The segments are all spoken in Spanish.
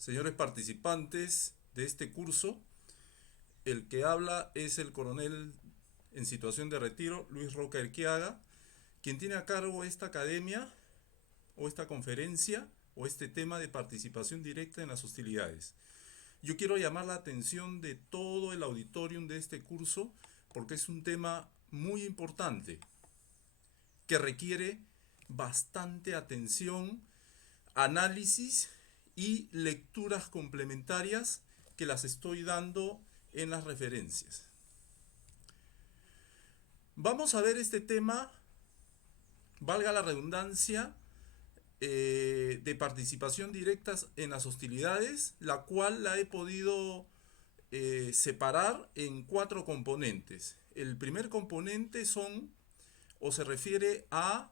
señores participantes de este curso. El que habla es el coronel en situación de retiro, Luis Roca Erquiaga, quien tiene a cargo esta academia o esta conferencia o este tema de participación directa en las hostilidades. Yo quiero llamar la atención de todo el auditorium de este curso porque es un tema muy importante que requiere bastante atención, análisis y lecturas complementarias que las estoy dando en las referencias. Vamos a ver este tema, valga la redundancia, de participación directa en las hostilidades, la cual la he podido separar en 4 componentes. El primer componente son o se refiere a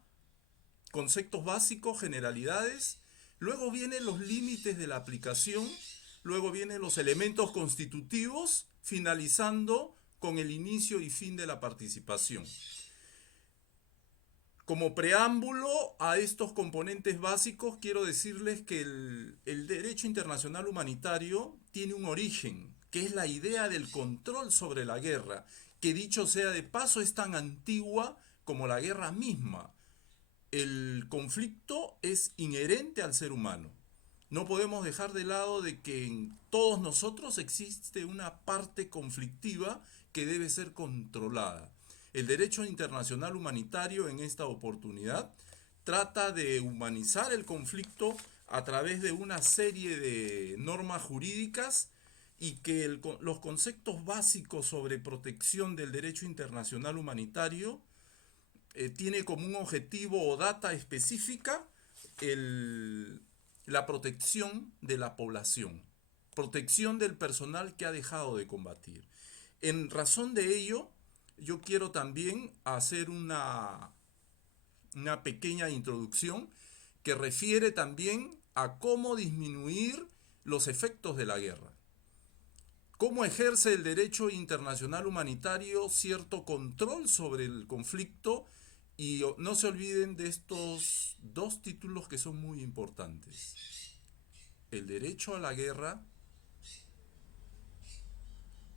conceptos básicos, generalidades, luego vienen los límites de la aplicación, luego vienen los elementos constitutivos, finalizando con el inicio y fin de la participación. Como preámbulo a estos componentes básicos, quiero decirles que el derecho internacional humanitario tiene un origen, que es la idea del control sobre la guerra, que dicho sea de paso es tan antigua como la guerra misma. El conflicto es inherente al ser humano. No podemos dejar de lado de que en todos nosotros existe una parte conflictiva que debe ser controlada. El derecho internacional humanitario en esta oportunidad trata de humanizar el conflicto a través de una serie de normas jurídicas y que los conceptos básicos sobre protección del derecho internacional humanitario tiene como un objetivo o data específica el, la protección de la población, protección del personal que ha dejado de combatir. En razón de ello, yo quiero también hacer una pequeña introducción que refiere también a cómo disminuir los efectos de la guerra. ¿Cómo ejerce el derecho internacional humanitario cierto control sobre el conflicto? Y no se olviden de estos 2 títulos que son muy importantes. El derecho a la guerra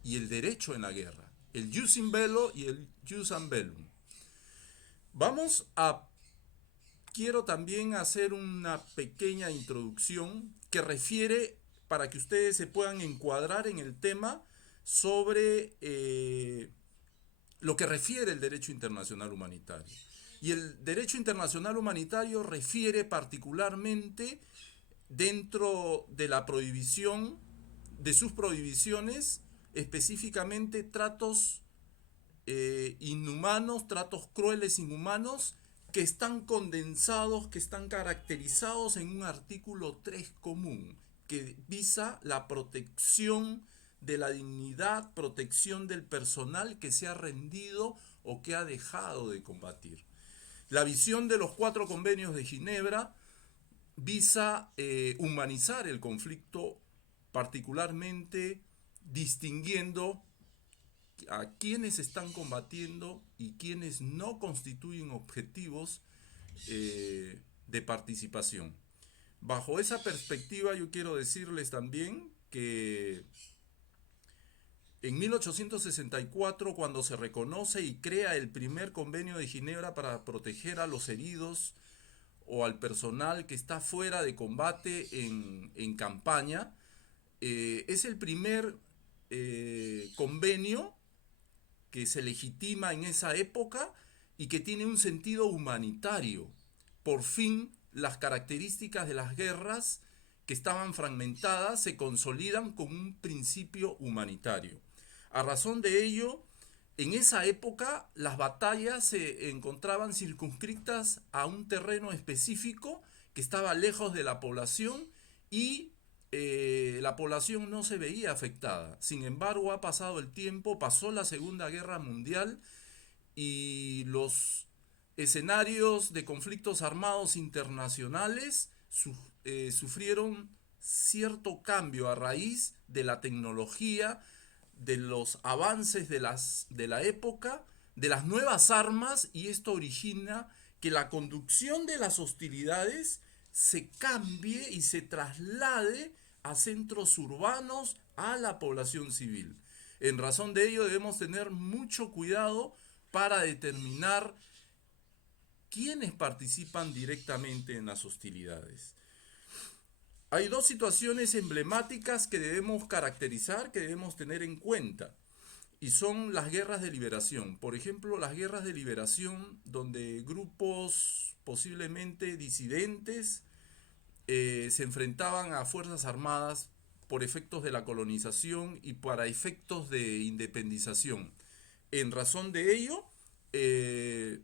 y el derecho en la guerra. El jus in bello y el jus an bellum. Vamos a... Quiero también hacer una pequeña introducción que refiere, para que ustedes se puedan encuadrar en el tema, sobre lo que refiere el derecho internacional humanitario. Y el derecho internacional humanitario refiere particularmente dentro de la prohibición, de sus prohibiciones, específicamente tratos inhumanos, tratos crueles, inhumanos, que están condensados, que están caracterizados en un artículo 3 común, que visa la protección de la dignidad, protección del personal que se ha rendido o que ha dejado de combatir. La visión de los 4 convenios de Ginebra visa humanizar el conflicto, particularmente distinguiendo a quienes están combatiendo y quienes no constituyen objetivos de participación. Bajo esa perspectiva yo quiero decirles también que en 1864, cuando se reconoce y crea el primer convenio de Ginebra para proteger a los heridos o al personal que está fuera de combate en campaña, es el primer convenio que se legitima en esa época y que tiene un sentido humanitario. Por fin, las características de las guerras que estaban fragmentadas se consolidan con un principio humanitario. A razón de ello, en esa época las batallas se encontraban circunscritas a un terreno específico que estaba lejos de la población y la población no se veía afectada. Sin embargo, ha pasado el tiempo, pasó la Segunda Guerra Mundial y los escenarios de conflictos armados internacionales sufrieron cierto cambio a raíz de la tecnología, de los avances de la época, de las nuevas armas, y esto origina que la conducción de las hostilidades se cambie y se traslade a centros urbanos, a la población civil. En razón de ello debemos tener mucho cuidado para determinar quiénes participan directamente en las hostilidades. Hay dos situaciones emblemáticas que debemos caracterizar, que debemos tener en cuenta, y son las guerras de liberación. Por ejemplo, las guerras de liberación donde grupos posiblemente disidentes se enfrentaban a fuerzas armadas por efectos de la colonización y para efectos de independización. En razón de ello, eh,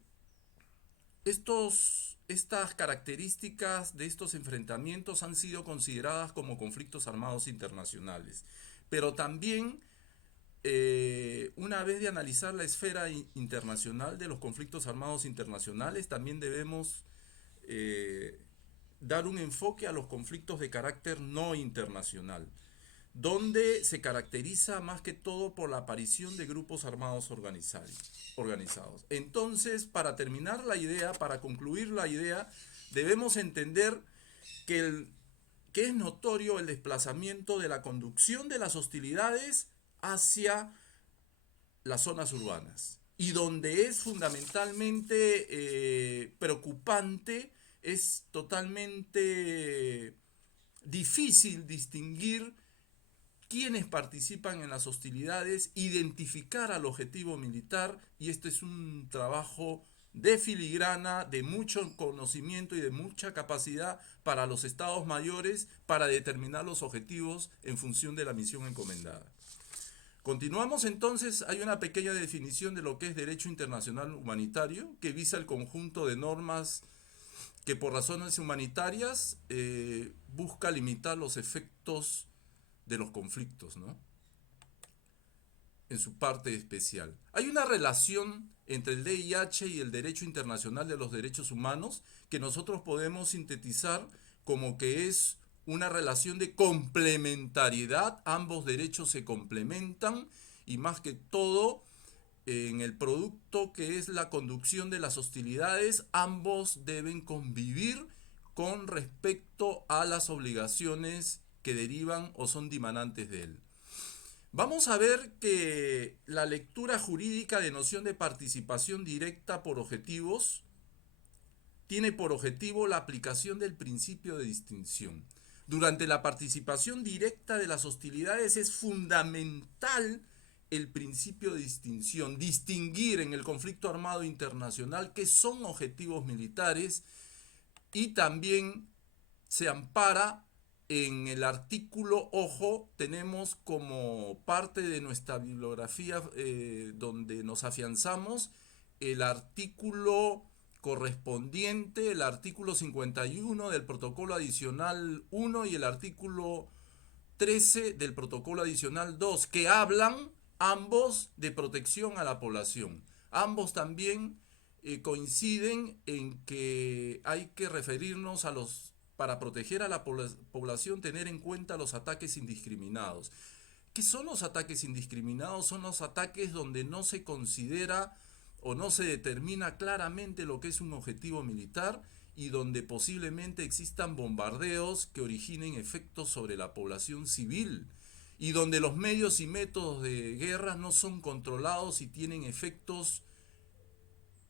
estas características de estos enfrentamientos han sido consideradas como conflictos armados internacionales. Pero también, una vez de analizar la esfera internacional de los conflictos armados internacionales, también debemos eh, dar un enfoque a los conflictos de carácter no internacional, donde se caracteriza más que todo por la aparición de grupos armados organizados. Entonces, para terminar la idea, para concluir la idea, debemos entender que es notorio el desplazamiento de la conducción de las hostilidades hacia las zonas urbanas. Y donde es fundamentalmente preocupante, es totalmente difícil distinguir quiénes participan en las hostilidades, identificar al objetivo militar, y este es un trabajo de filigrana, de mucho conocimiento y de mucha capacidad para los estados mayores para determinar los objetivos en función de la misión encomendada. Continuamos entonces, hay una pequeña definición de lo que es derecho internacional humanitario, que visa el conjunto de normas que por razones humanitarias busca limitar los efectos de los conflictos, ¿no? En su parte especial. Hay una relación entre el DIH y el derecho internacional de los derechos humanos que nosotros podemos sintetizar como que es una relación de complementariedad. Ambos derechos se complementan y más que todo en el producto que es la conducción de las hostilidades, ambos deben convivir con respecto a las obligaciones que derivan o son dimanantes de él. Vamos a ver que la lectura jurídica de noción de participación directa por objetivos tiene por objetivo la aplicación del principio de distinción. Durante la participación directa de las hostilidades es fundamental el principio de distinción, distinguir en el conflicto armado internacional qué son objetivos militares, y también se ampara en el artículo, ojo, tenemos como parte de nuestra bibliografía donde nos afianzamos el artículo correspondiente, el artículo 51 del protocolo adicional 1 y el artículo 13 del protocolo adicional 2, que hablan ambos de protección a la población. Ambos también coinciden en que hay que referirnos a para proteger a la población, tener en cuenta los ataques indiscriminados. ¿Qué son los ataques indiscriminados? Son los ataques donde no se considera o no se determina claramente lo que es un objetivo militar y donde posiblemente existan bombardeos que originen efectos sobre la población civil y donde los medios y métodos de guerra no son controlados y tienen efectos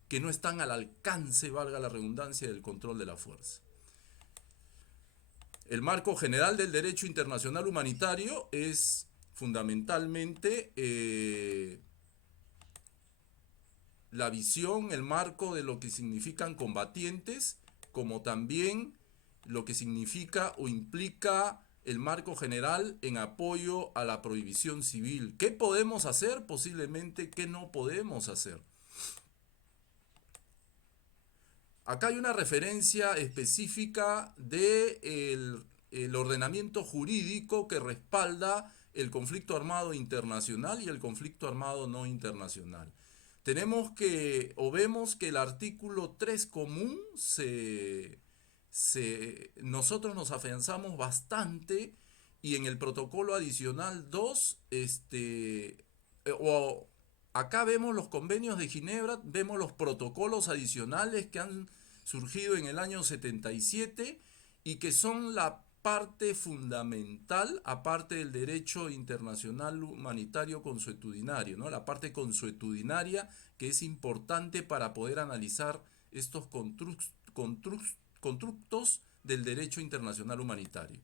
que no están al alcance, valga la redundancia, del control de la fuerza. El marco general del derecho internacional humanitario es fundamentalmente la visión, el marco de lo que significan combatientes, como también lo que significa o implica el marco general en apoyo a la prohibición civil. ¿Qué podemos hacer? Posiblemente, ¿qué no podemos hacer? Acá hay una referencia específica del ordenamiento jurídico que respalda el conflicto armado internacional y el conflicto armado no internacional. Vemos que el artículo 3 común nosotros nos afianzamos bastante, y en el protocolo adicional 2 acá vemos los convenios de Ginebra, vemos los protocolos adicionales que han surgido en el año 77 y que son la parte fundamental, aparte del derecho internacional humanitario consuetudinario, ¿no? La parte consuetudinaria que es importante para poder analizar estos constructos del derecho internacional humanitario.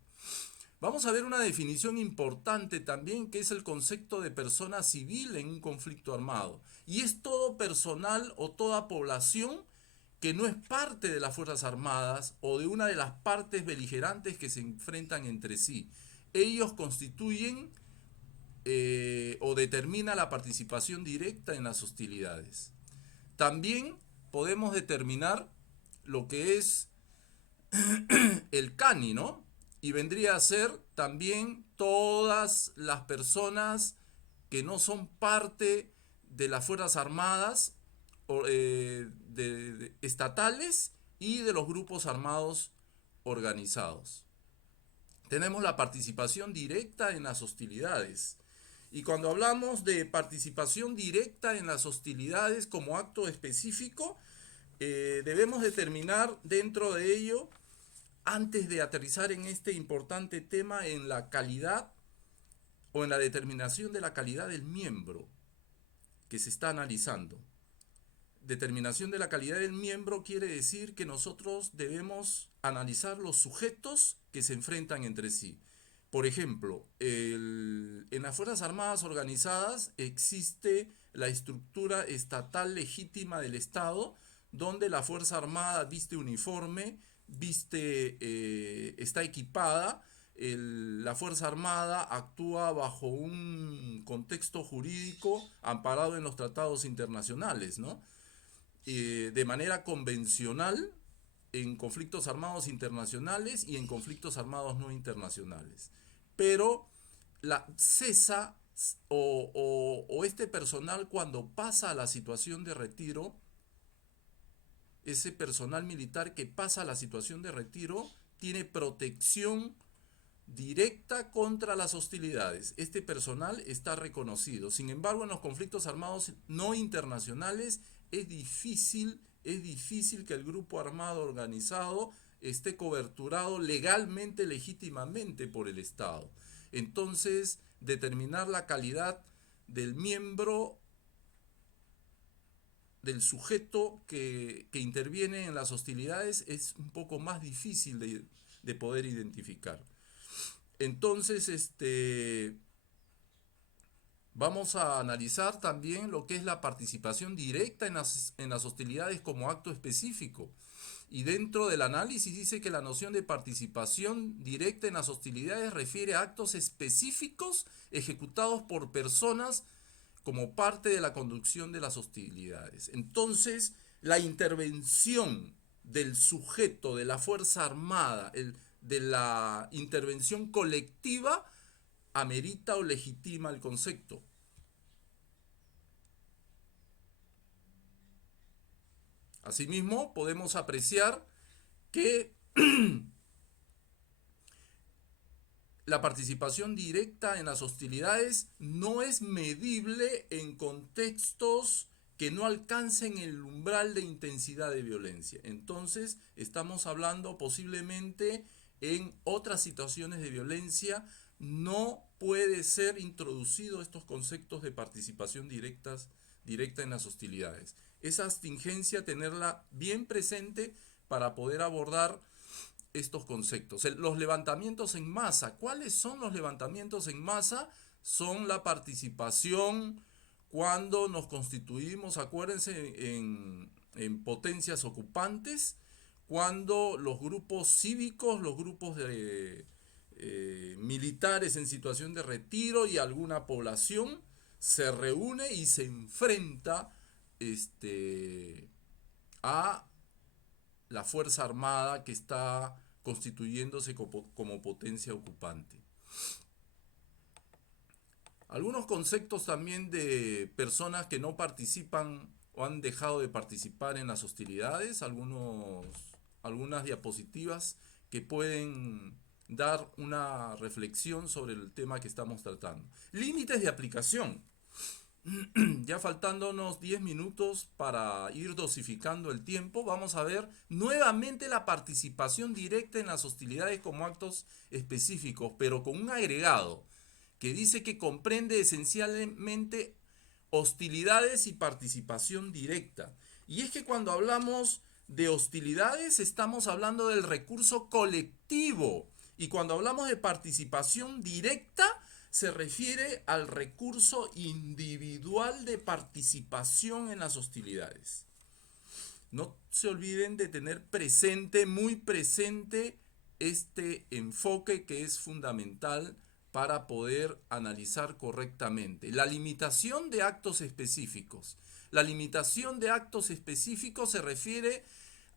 Vamos a ver una definición importante también, que es el concepto de persona civil en un conflicto armado. Y es todo personal o toda población que no es parte de las Fuerzas Armadas o de una de las partes beligerantes que se enfrentan entre sí. Ellos constituyen o determina la participación directa en las hostilidades. También podemos determinar lo que es el CANI, ¿no? Y vendría a ser también todas las personas que no son parte de las Fuerzas Armadas estatales y de los grupos armados organizados. Tenemos la participación directa en las hostilidades. Y cuando hablamos de participación directa en las hostilidades como acto específico, debemos determinar dentro de ello, antes de aterrizar en este importante tema, en la calidad o en la determinación de la calidad del miembro que se está analizando. Determinación de la calidad del miembro quiere decir que nosotros debemos analizar los sujetos que se enfrentan entre sí. Por ejemplo, en las Fuerzas Armadas organizadas existe la estructura estatal legítima del Estado, donde la Fuerza Armada viste uniforme, está equipada. La Fuerza Armada actúa bajo un contexto jurídico amparado en los tratados internacionales, ¿no? De manera convencional en conflictos armados internacionales y en conflictos armados no internacionales. Pero la cesa o este personal, cuando pasa a la situación de retiro, ese personal militar que pasa a la situación de retiro tiene protección directa contra las hostilidades. Este personal está reconocido. Sin embargo, en los conflictos armados no internacionales es difícil que el grupo armado organizado esté coberturado legalmente, legítimamente por el Estado. Entonces, determinar la calidad del miembro, del sujeto que interviene en las hostilidades, es un poco más difícil de poder identificar. Entonces, vamos a analizar también lo que es la participación directa en las hostilidades como acto específico. Y dentro del análisis dice que la noción de participación directa en las hostilidades refiere a actos específicos ejecutados por personas como parte de la conducción de las hostilidades. Entonces, la intervención del sujeto de la Fuerza Armada, de la intervención colectiva, amerita o legitima el concepto. Asimismo, podemos apreciar que la participación directa en las hostilidades no es medible en contextos que no alcancen el umbral de intensidad de violencia. Entonces, estamos hablando posiblemente en otras situaciones de violencia. No puede ser introducido estos conceptos de participación directa en las hostilidades. Esa tingencia, tenerla bien presente para poder abordar estos conceptos. Los levantamientos en masa. ¿Cuáles son los levantamientos en masa? Son la participación cuando nos constituimos, acuérdense, en potencias ocupantes, cuando los grupos cívicos, los grupos de militares en situación de retiro y alguna población se reúne y se enfrenta a la Fuerza Armada que está constituyéndose como potencia ocupante. Algunos conceptos también de personas que no participan o han dejado de participar en las hostilidades, algunas diapositivas que pueden dar una reflexión sobre el tema que estamos tratando. Límites de aplicación. Ya faltándonos 10 minutos para ir dosificando el tiempo, vamos a ver nuevamente la participación directa en las hostilidades como actos específicos, pero con un agregado que dice que comprende esencialmente hostilidades y participación directa. Y es que cuando hablamos de hostilidades estamos hablando del recurso colectivo, y cuando hablamos de participación directa se refiere al recurso individual de participación en las hostilidades. No se olviden de tener presente, muy presente, este enfoque que es fundamental para poder analizar correctamente. La limitación de actos específicos. La limitación de actos específicos se refiere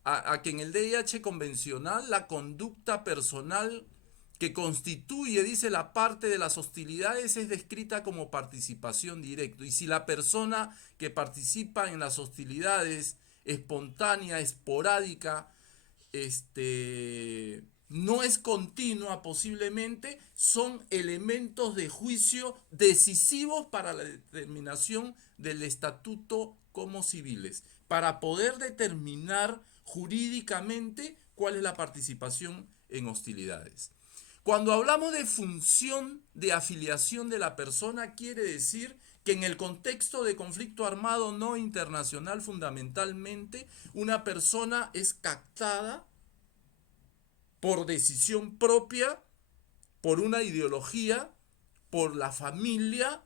a que en el DIH convencional la conducta personal que constituye, dice, la parte de las hostilidades es descrita como participación directa. Y si la persona que participa en las hostilidades espontánea, esporádica, no es continua posiblemente, son elementos de juicio decisivos para la determinación del estatuto como civiles, para poder determinar jurídicamente cuál es la participación en hostilidades. Cuando hablamos de función de afiliación de la persona, quiere decir que en el contexto de conflicto armado no internacional, fundamentalmente, una persona es captada por decisión propia, por una ideología, por la familia,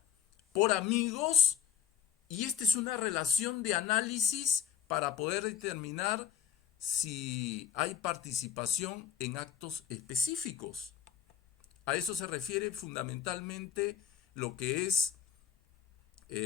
por amigos, y esta es una relación de análisis para poder determinar si hay participación en actos específicos. A eso se refiere fundamentalmente lo que es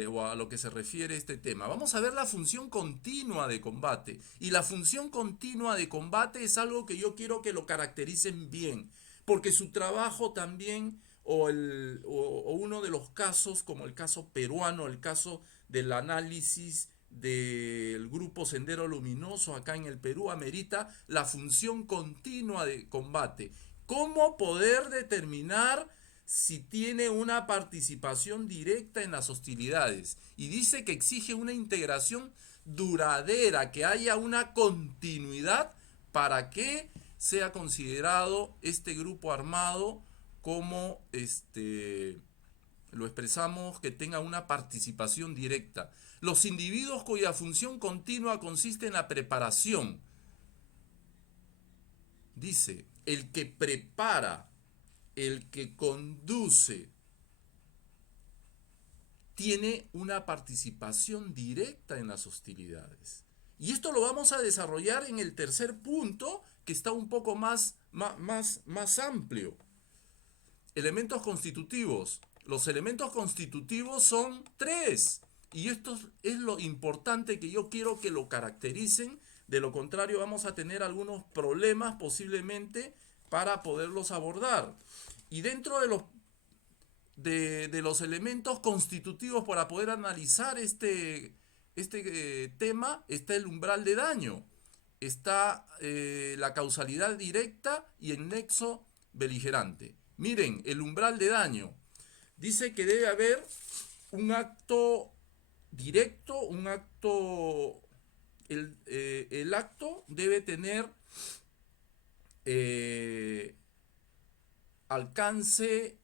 o a lo que se refiere este tema. Vamos a ver la función continua de combate. Y la función continua de combate es algo que yo quiero que lo caractericen bien, porque su trabajo también, o uno de los casos, como el caso peruano, el caso del análisis del grupo Sendero Luminoso acá en el Perú, amerita la función continua de combate. ¿Cómo poder determinar si tiene una participación directa en las hostilidades? Y dice que exige una integración duradera, que haya una continuidad para que sea considerado este grupo armado como lo expresamos, que tenga una participación directa. Los individuos cuya función continua consiste en la preparación, dice, el que prepara, el que conduce, tiene una participación directa en las hostilidades. Y esto lo vamos a desarrollar en el tercer punto, que está un poco más amplio. Elementos constitutivos. Los elementos constitutivos son tres. Y esto es lo importante que yo quiero que lo caractericen. De lo contrario vamos a tener algunos problemas posiblemente para poderlos abordar. Y dentro de los elementos constitutivos para poder analizar este tema está el umbral de daño, está la causalidad directa y el nexo beligerante. Miren, el umbral de daño dice que debe haber un acto directo, un acto, el acto debe tener alcance,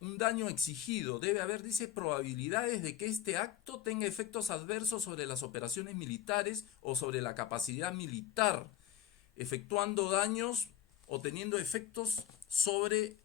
un daño exigido. Debe haber, dice, probabilidades de que este acto tenga efectos adversos sobre las operaciones militares o sobre la capacidad militar, efectuando daños o teniendo efectos sobre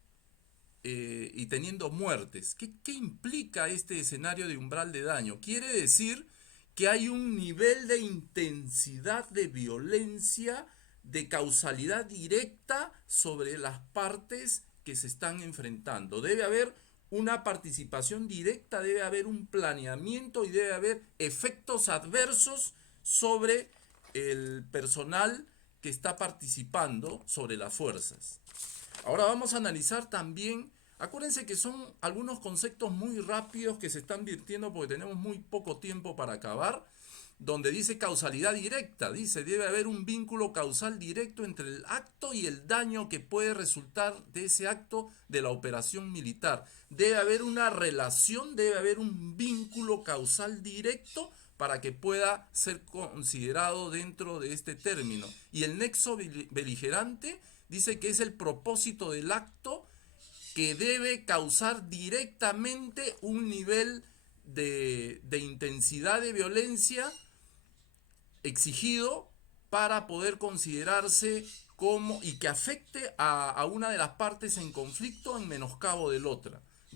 y teniendo muertes. ¿Qué implica este escenario de umbral de daño? Quiere decir que hay un nivel de intensidad de violencia, de causalidad directa sobre las partes que se están enfrentando. Debe haber una participación directa, debe haber un planeamiento y debe haber efectos adversos sobre el personal que está participando, sobre las fuerzas. Ahora vamos a analizar también, acuérdense que son algunos conceptos muy rápidos que se están virtiendo porque tenemos muy poco tiempo para acabar. donde dice causalidad directa, dice debe haber un vínculo causal directo entre el acto y el daño que puede resultar de ese acto de la operación militar. Debe haber una relación, debe haber un vínculo causal directo para que pueda ser considerado dentro de este término. Y el nexo beligerante dice que es el propósito del acto que debe causar directamente un nivel de intensidad de violencia exigido para poder considerarse como y que afecte a una de las partes en conflicto en menoscabo de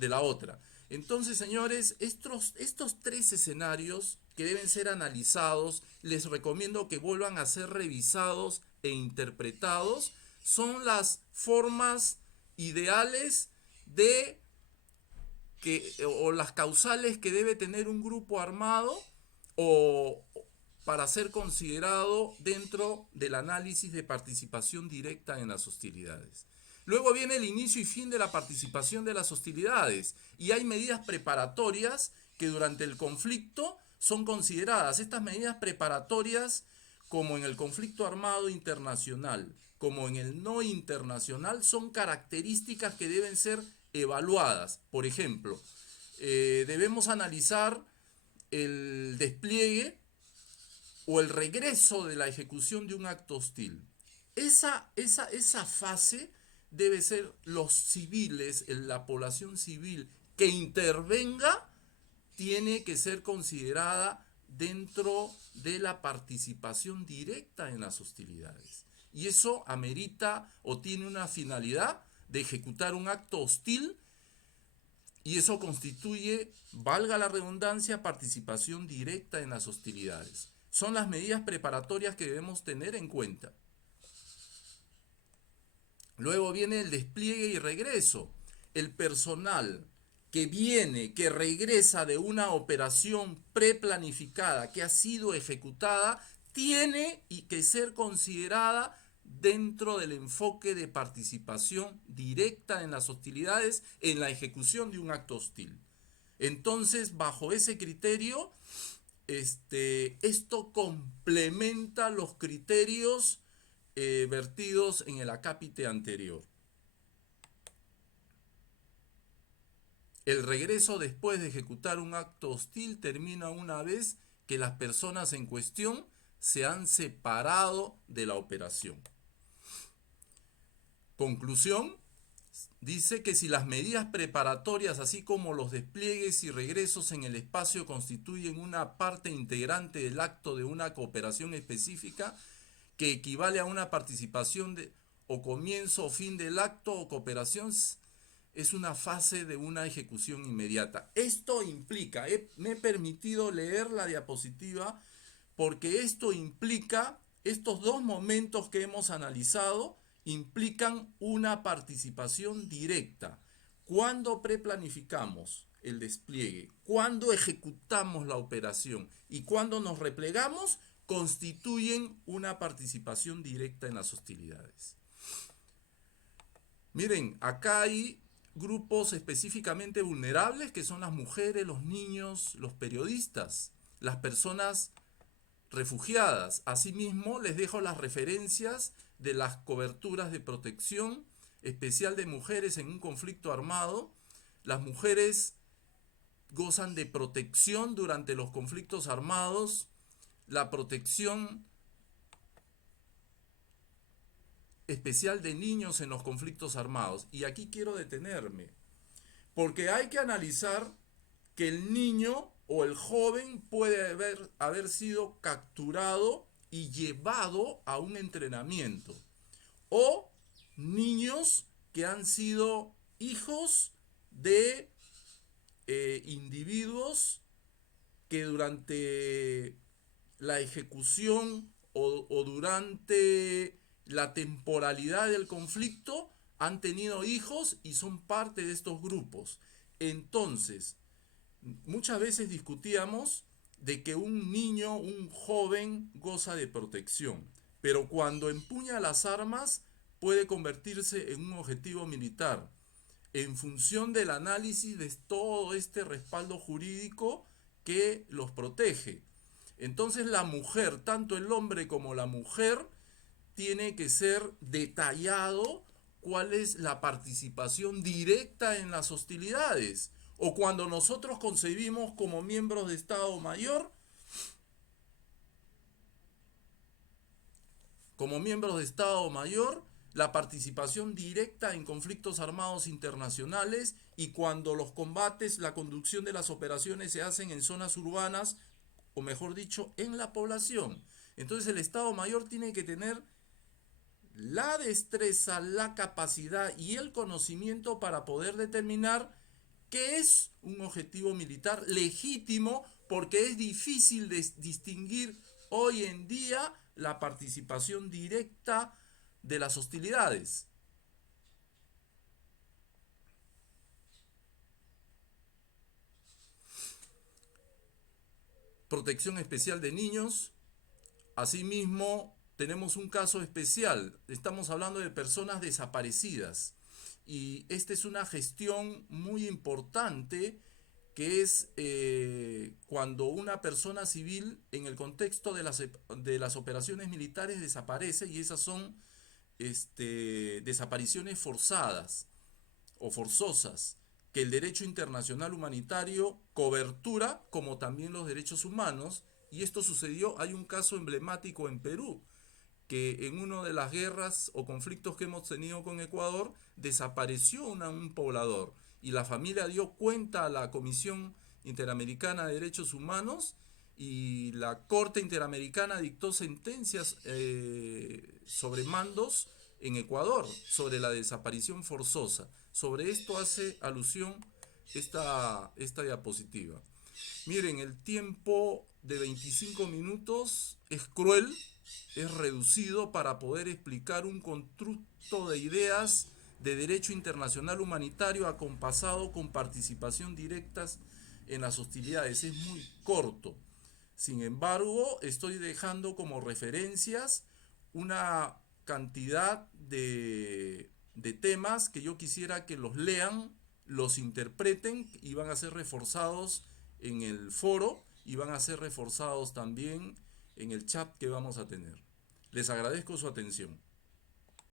la otra. Entonces, señores, estos tres escenarios que deben ser analizados, les recomiendo que vuelvan a ser revisados e interpretados, son las formas ideales de o las causales que debe tener un grupo armado o para ser considerado dentro del análisis de participación directa en las hostilidades. Luego viene el inicio y fin de la participación de las hostilidades y hay medidas preparatorias que durante el conflicto son consideradas. Estas medidas preparatorias, como en el conflicto armado internacional, como en el no internacional, son características que deben ser evaluadas. Por ejemplo, debemos analizar el despliegue o el regreso de la ejecución de un acto hostil. Esa fase debe ser los civiles, la población civil que intervenga, tiene que ser considerada dentro de la participación directa en las hostilidades. Y eso amerita o tiene una finalidad de ejecutar un acto hostil y eso constituye, valga la redundancia, participación directa en las hostilidades. Son las medidas preparatorias que debemos tener en cuenta. Luego viene el despliegue y regreso. El personal que regresa de una operación preplanificada que ha sido ejecutada, tiene que ser considerada dentro del enfoque de participación directa en las hostilidades en la ejecución de un acto hostil. Entonces, bajo ese criterio, esto complementa los criterios vertidos en el acápite anterior. El regreso después de ejecutar un acto hostil termina una vez que las personas en cuestión se han separado de la operación. Conclusión, dice que si las medidas preparatorias, así como los despliegues y regresos en el espacio constituyen una parte integrante del acto de una cooperación específica, que equivale a una participación o comienzo o fin del acto o cooperación, es una fase de una ejecución inmediata. Esto implica, me he permitido leer la diapositiva porque esto implica, estos dos momentos que hemos analizado, implican una participación directa. Cuando preplanificamos el despliegue, cuando ejecutamos la operación y cuando nos replegamos, constituyen una participación directa en las hostilidades. Miren, acá hay grupos específicamente vulnerables que son las mujeres, los niños, los periodistas, las personas refugiadas. Asimismo, les dejo las referencias de las coberturas de protección especial de mujeres en un conflicto armado. Las mujeres gozan de protección durante los conflictos armados, la protección especial de niños en los conflictos armados. Y aquí quiero detenerme, porque hay que analizar que el niño o el joven puede haber sido capturado y llevado a un entrenamiento. O niños que han sido hijos de individuos que durante la ejecución o durante la temporalidad del conflicto han tenido hijos y son parte de estos grupos. Entonces, muchas veces discutíamos de que un niño, un joven, goza de protección, pero cuando empuña las armas puede convertirse en un objetivo militar, en función del análisis de todo este respaldo jurídico que los protege. Entonces la mujer, tanto el hombre como la mujer, tiene que ser detallado cuál es la participación directa en las hostilidades. O cuando nosotros concebimos como miembros de Estado Mayor, como miembros de Estado Mayor, la participación directa en conflictos armados internacionales y cuando los combates, la conducción de las operaciones se hacen en zonas urbanas, o mejor dicho, en la población. Entonces el Estado Mayor tiene que tener la destreza, la capacidad y el conocimiento para poder determinar qué es un objetivo militar legítimo, porque es difícil distinguir hoy en día la participación directa de las hostilidades. Protección especial de niños. Asimismo, tenemos un caso especial. Estamos hablando de personas desaparecidas. Y esta es una gestión muy importante que es cuando una persona civil en el contexto de las operaciones militares desaparece, y esas son desapariciones forzadas o forzosas que el derecho internacional humanitario cobertura, como también los derechos humanos. Y esto sucedió, hay un caso emblemático en Perú, que en una de las guerras o conflictos que hemos tenido con Ecuador desapareció un poblador, y la familia dio cuenta a la Comisión Interamericana de Derechos Humanos, y la Corte Interamericana dictó sentencias sobre mandos en Ecuador sobre la desaparición forzosa. Sobre esto hace alusión esta diapositiva. Miren, el tiempo de 25 minutos es cruel, es reducido para poder explicar un constructo de ideas de derecho internacional humanitario acompasado con participación directas en las hostilidades. Es muy corto. Sin embargo, estoy dejando como referencias una cantidad de temas que yo quisiera que los lean, los interpreten, y van a ser reforzados en el foro y van a ser reforzados también en el chat que vamos a tener. Les agradezco su atención.